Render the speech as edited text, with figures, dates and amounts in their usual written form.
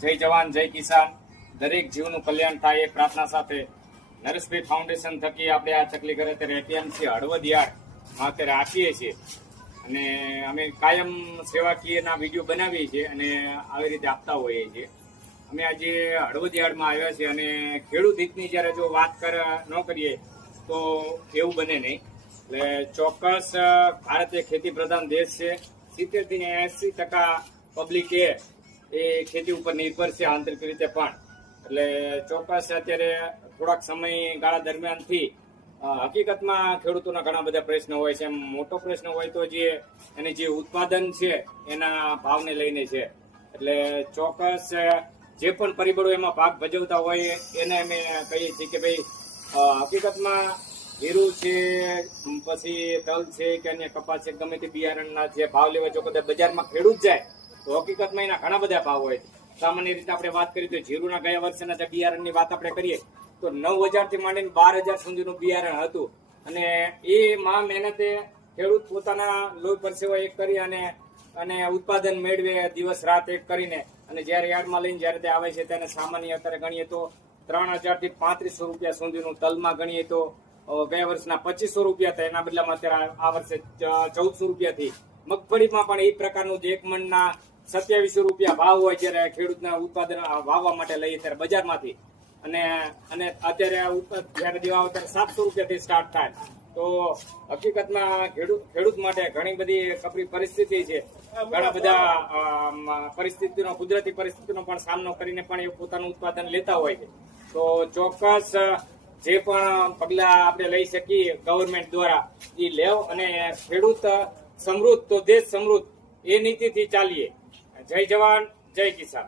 જય જવાન જય કિસાન, દરેક જીવનું કલ્યાણ થાય એ પ્રાર્થના સાથે નરેશભાઈ ફાઉન્ડેશન થકી આપણે આ ચકલી ઘરે અત્યારે એપીએમસી હળવદ યાર્ડમાં અત્યારે આપીએ છીએ અને અમે કાયમ સેવાકીયના વિડીયો બનાવીએ છીએ અને આવી રીતે આપતા હોઈએ છીએ. અમે આજે હળવદ યાર્ડમાં આવ્યા છીએ અને ખેડૂત હિતની જ્યારે જો વાત ન કરીએ તો એવું બને નહીં. એટલે ચોક્કસ ભારત એ ખેતી પ્રધાન દેશ છે. 70 થી 80% પબ્લિક એ ખેતી ઉપર નિર્ભર છે આંતરિક રીતે પણ. એટલે ચોક્કસ અત્યારે થોડાક સમય ગાળા દરમિયાનથી હકીકતમાં ખેડૂતોના ઘણા બધા પ્રશ્નો હોય છે. મોટો પ્રશ્ન હોય તો એની જે ઉત્પાદન છે એના ભાવને લઈને છે. એટલે ચોક્કસ જે પણ પરિબળો એમાં ભાગ ભજવતા હોય એને અમે કહીએ છીએ કે ભાઈ હકીકતમાં જીરું છે, પછી તલ છે કે અન્ય કપાસ છે, ગમે તે બિયારણના જે ભાવ લેવા જો કદાચ બજારમાં ખેડૂત જાય તો હકીકતમાં એના ઘણા બધા ભાવ હોય છે. સામાન્ય રીતે આપણે વાત કરીએ તો જીરુના ગયા વર્ષના જે બિયારણની વાત આપણે કરીએ તો 9,000 થી માંડીને 12,000 સુધીનું બિયારણ હતું અને એ માં મહેનતે ખેડૂત પોતાના લોહી પરસેવો એક કરી અને ઉત્પાદન મેળવે દિવસ રાત એક કરીને અને જ્યારે યાર્ડમાં લઈને જ્યારે તે આવે છે તેને સામાન્ય અત્યારે ગણીએ તો 3,000 થી 3,500 રૂપિયા સુધીનું, તલમાં ગણીએ તો ગયા વર્ષના 2,500 રૂપિયા હતા, એના બદલામાં અત્યારે આ વર્ષે 1,400 રૂપિયાથી. મગફળીમાં પણ એ પ્રકારનું જે એક મણના 2700 રૂપિયા ભાવ હોય જ્યારે ખેડૂતના ઉત્પાદન વાવવા માટે લઈએ ત્યારે બજારમાંથી અને અત્યારે જ્યારે દેવા આવે ત્યારે 700 રૂપિયાથી સ્ટાર્ટ થાય. તો હકીકતમાં ખેડૂત માટે ઘણી બધી કપરી પરિસ્થિતિ છે. ઘણા બધા પરિસ્થિતિનો, કુદરતી પરિસ્થિતિનો પણ સામનો કરીને પણ એ પોતાનું ઉત્પાદન લેતા હોય છે. તો ચોક્કસ જે પણ પગલા આપણે લઈ શકીએ ગવર્મેન્ટ દ્વારા એ લેવ અને ખેડૂત સમૃદ્ધ તો દેશ સમૃદ્ધ એ નીતિથી ચાલીએ. જય જવાન જય કિસાન.